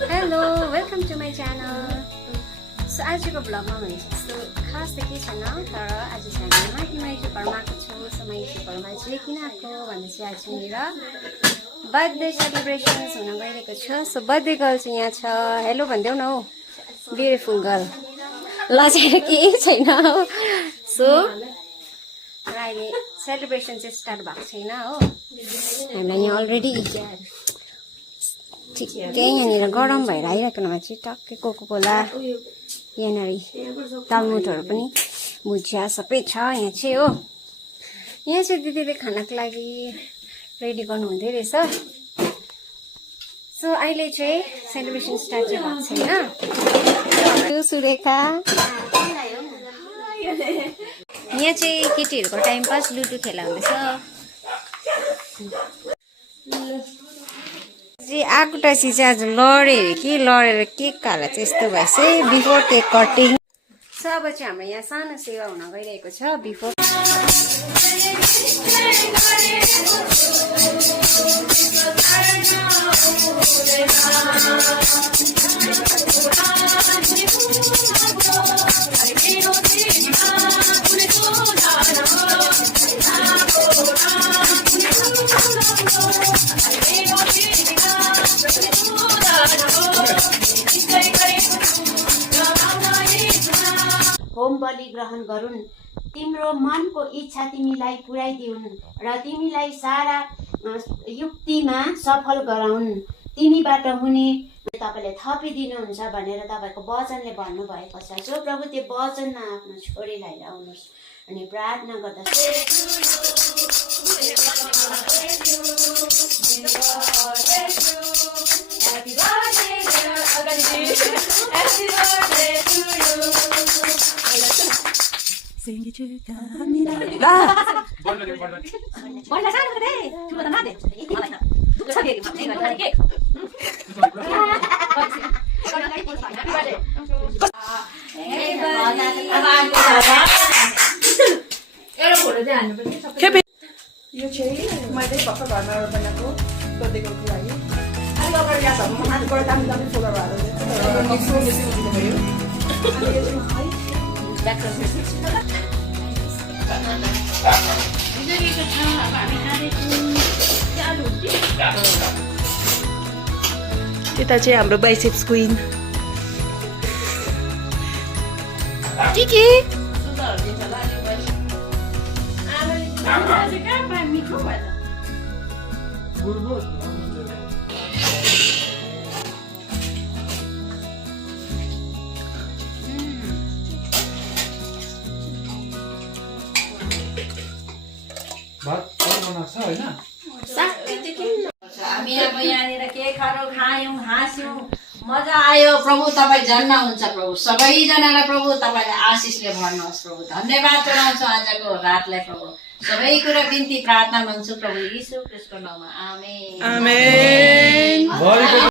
Hello welcome to my channel. So आजको भ्लगमा भन्छ जस्तो खास त के छैन, तर आज चाहिँ हामी माइती घरमा आएको छु। सो माइती घरमा चाहिँ किन आएको भन्दा चाहिँ आज मेरो बर्थडे सेलिब्रेसन्स हुन गइरहेको छ। सो बर्थडे गर्ल चाहिँ यहाँ छ, हेलो भनिदेऊ न हौ, ब्युटिफुल गर्ल। लजेर केही छैन हो। सो र अहिले सेलिब्रेसन चाहिँ स्टार्ट भएको छैन हो। हामीलाई यहाँ अलरेडी ठिकै यहाँनिर गरम भएर आइरहेको नभए चाहिँ टक्कै कोको कोला यहाँनिर दालमुटहरू पनि भुजिया सबै छ यहाँ चाहिँ हो। यहाँ चाहिँ दिदीले खानाको लागि रेडी गर्नु हुँदै रहेछ। सो अहिले चाहिँ सेलिब्रेसन स्टार्ट चाहिँ भएको छैन। सुरेखा यहाँ चाहिँ केटीहरूको टाइम पास लुडो खेला हुँदैछ। आकुटासी चाहिँ आज लड्यो कि लडेर केक खाएर चाहिँ यस्तो भएछ बिफोर केक कटिङ। सो अब चाहिँ हाम्रो यहाँ सानो सेवा हुन गइरहेको छ बिफोर। होम बलि ग्रहण गरून्, तिम्रो मनको इच्छा तिमीलाई पुर्याइदिउन् र तिमीलाई सारा युक्तिमा सफल गराउन्। तिमीबाट हुने तपाईँले थपिदिनुहुन्छ भनेर तपाईँको वचनले भन्नुभएको छ। सो प्रभु त्यो वचनमा आफ्नो छोरीलाई ल्याउनुहोस् अनि प्रार्थना गर्दछु। यो चाहिँ मैले भर्खर घरमा बनाएको बर्थडेको लागि अनि अगाडि यहाँ हातबाट दामी दामी फुलहरू भयो। यता चाहिँ हाम्रो बाइसेप्स क्विन के हामी अब यहाँनिर केकहरू खायौँ, हाँस्यौँ, मजा आयो। प्रभु तपाईँ जन्म हुन्छ। प्रभु सबैजनालाई प्रभु तपाईँले आशिषले भर्नुहोस्। प्रभु धन्यवाद चढाउँछु आजको रातलाई। प्रभु सबै कुरा बिन्ती प्रार्थना माग्छु प्रभु यीशु ख्रीष्टको नाममा, आमेन।